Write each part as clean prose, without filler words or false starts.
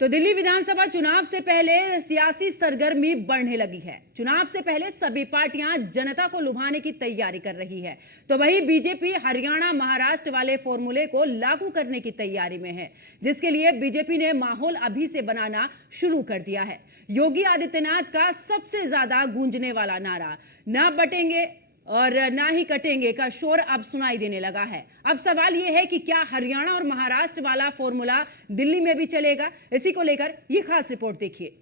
तो दिल्ली विधानसभा चुनाव से पहले सियासी सरगर्मी बढ़ने लगी है। चुनाव से पहले सभी पार्टियां जनता को लुभाने की तैयारी कर रही है, तो वही बीजेपी हरियाणा महाराष्ट्र वाले फॉर्मूले को लागू करने की तैयारी में है, जिसके लिए बीजेपी ने माहौल अभी से बनाना शुरू कर दिया है। योगी आदित्यनाथ का सबसे ज्यादा गूंजने वाला नारा "ना बटेंगे और ना ही कटेंगे" का शोर अब सुनाई देने लगा है। अब सवाल यह है कि क्या हरियाणा और महाराष्ट्र वाला फॉर्मूला दिल्ली में भी चलेगा? इसी को लेकर ये खास रिपोर्ट देखिए।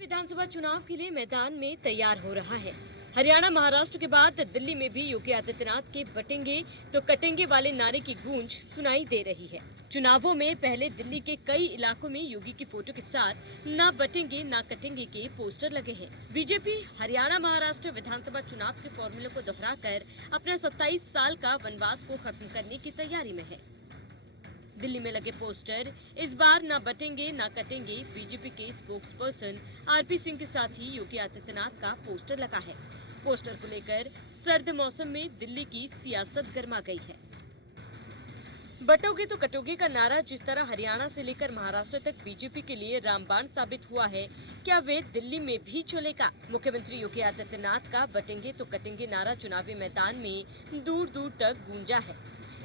विधानसभा चुनाव के लिए मैदान में तैयार हो रहा है। हरियाणा महाराष्ट्र के बाद दिल्ली में भी योगी आदित्यनाथ के बटेंगे तो कटेंगे वाले नारे की गूंज सुनाई दे रही है। चुनावों में पहले दिल्ली के कई इलाकों में योगी की फोटो के साथ "ना बटेंगे ना कटेंगे" के पोस्टर लगे हैं। बीजेपी हरियाणा महाराष्ट्र विधानसभा चुनाव के फॉर्मूले को दोहराकर अपना 27 साल का वनवास को खत्म करने की तैयारी में है। दिल्ली में लगे पोस्टर इस बार "ना बटेंगे ना कटेंगे" बीजेपी के स्पोक्स पर्सन आरपी सिंह के साथ ही योगी आदित्यनाथ का पोस्टर लगा है। पोस्टर को लेकर सर्द मौसम में दिल्ली की सियासत गर्मा गई है। बटोगे तो कटोगे का नारा जिस तरह हरियाणा से लेकर महाराष्ट्र तक बीजेपी के लिए रामबाण साबित हुआ है, क्या वे दिल्ली में भी चलेगा? मुख्यमंत्री योगी आदित्यनाथ का "बटेंगे तो कटेंगे" नारा चुनावी मैदान में दूर दूर तक गूंजा है।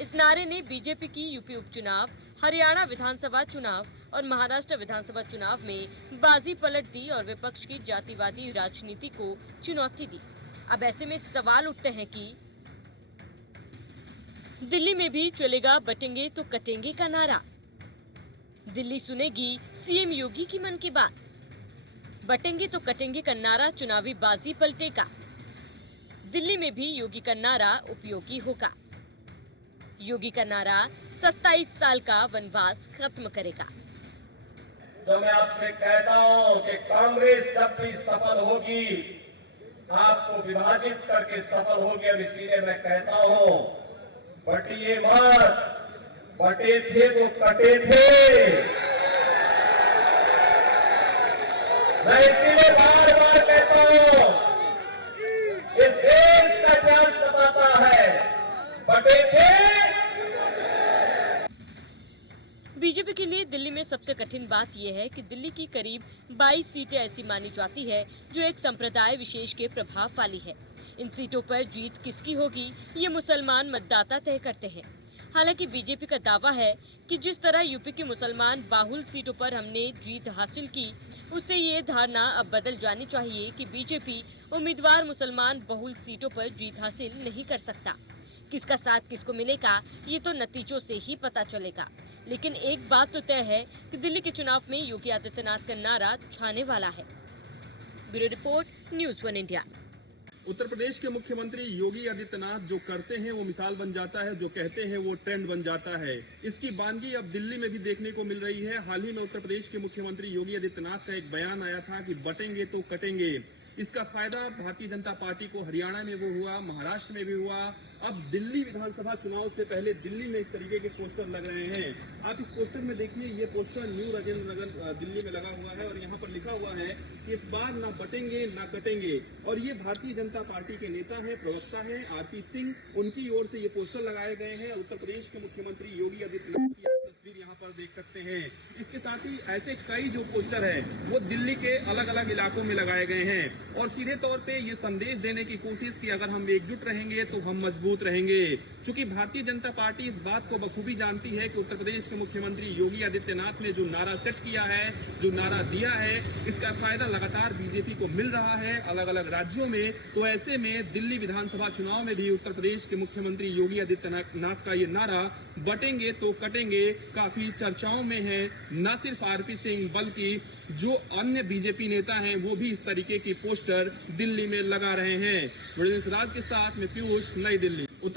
इस नारे ने बीजेपी की यूपी उपचुनाव, हरियाणा विधानसभा चुनाव और महाराष्ट्र विधानसभा चुनाव में बाजी पलट दी और विपक्ष की जातिवादी राजनीति को चुनौती दी। अब ऐसे में सवाल उठते हैं कि दिल्ली में भी चलेगा "बटेंगे तो कटेंगे" का नारा? दिल्ली सुनेगी सीएम योगी की मन की बात? "बटेंगे तो कटेंगे" का नारा चुनावी बाजी पलटेगा? दिल्ली में भी योगी का नारा उपयोगी होगा? योगी का नारा 27 साल का वनवास खत्म करेगा। जो मैं आपसे कहता हूं कि कांग्रेस जब भी सफल होगी, आपको विभाजित करके सफल होगी। अब इसीलिए मैं कहता हूं, बटिए मत, बटे थे तो कटे थे। मैं इसीलिए बार बार कहता हूं, इस देश का इतिहास बताता है, बटे थे। बीजेपी के लिए दिल्ली में सबसे कठिन बात यह है कि दिल्ली की करीब 22 सीटें ऐसी मानी जाती है जो एक संप्रदाय विशेष के प्रभाव वाली है। इन सीटों पर जीत किसकी होगी, ये मुसलमान मतदाता तय करते हैं। हालांकि बीजेपी का दावा है कि जिस तरह यूपी की मुसलमान बाहुल सीटों पर हमने जीत हासिल की, उससे ये धारणा अब बदल जानी चाहिए कि बीजेपी उम्मीदवार मुसलमान बहुल सीटों पर जीत हासिल नहीं कर सकता। किसका साथ किसको मिलेगा, ये तो नतीजों से ही पता चलेगा। लेकिन एक बात तो तय है कि दिल्ली के चुनाव में योगी आदित्यनाथ का नारा छाने वाला है। Bureau report, news 1 India. Uttar Pradesh के मुख्यमंत्री योगी आदित्यनाथ जो करते हैं वो मिसाल बन जाता है, जो कहते हैं वो ट्रेंड बन जाता है। इसकी बानगी अब दिल्ली में भी देखने को मिल रही है। हाल ही में उत्तर प्रदेश के मुख्यमंत्री योगी आदित्यनाथ का एक बयान आया था कि बटेंगे तो कटेंगे। इसका फायदा भारतीय जनता पार्टी को हरियाणा में भी हुआ, महाराष्ट्र में भी हुआ। अब दिल्ली विधानसभा चुनाव से पहले दिल्ली में इस तरीके के पोस्टर लग रहे हैं। आप इस पोस्टर में देखिए, ये पोस्टर न्यू राजेंद्र नगर दिल्ली में लगा हुआ है और यहाँ पर लिखा हुआ है कि इस बार ना बटेंगे ना कटेंगे। और ये भारतीय जनता पार्टी के नेता है, प्रवक्ता है आरपी सिंह, उनकी ओर से ये पोस्टर लगाए गए हैं। उत्तर प्रदेश के मुख्यमंत्री योगी आदित्यनाथ की तस्वीर यहाँ पर देख सकते हैं। इसके साथ ही ऐसे कई जो पोस्टर है वो दिल्ली के अलग अलग इलाकों में लगाए गए हैं और सीधे तौर पे ये संदेश देने की कोशिश की अगर हम एकजुट रहेंगे तो हम मजबूत रहेंगे। क्योंकि भारतीय जनता पार्टी इस बात को बखूबी जानती है कि उत्तर प्रदेश के मुख्यमंत्री योगी आदित्यनाथ ने जो नारा सेट किया है, जो नारा दिया है, इसका फायदा लगातार बीजेपी को मिल रहा है अलग अलग राज्यों में। तो ऐसे में दिल्ली विधानसभा चुनाव में भी उत्तर प्रदेश के मुख्यमंत्री योगी आदित्यनाथ का ये नारा "बटेंगे तो कटेंगे" काफी चर्चाओं में है। न सिर्फ आरपी सिंह बल्कि जो अन्य बीजेपी नेता हैं वो भी इस तरीके की पोस्टर दिल्ली में लगा रहे हैं। राज के साथ में पीयूष, नई दिल्ली।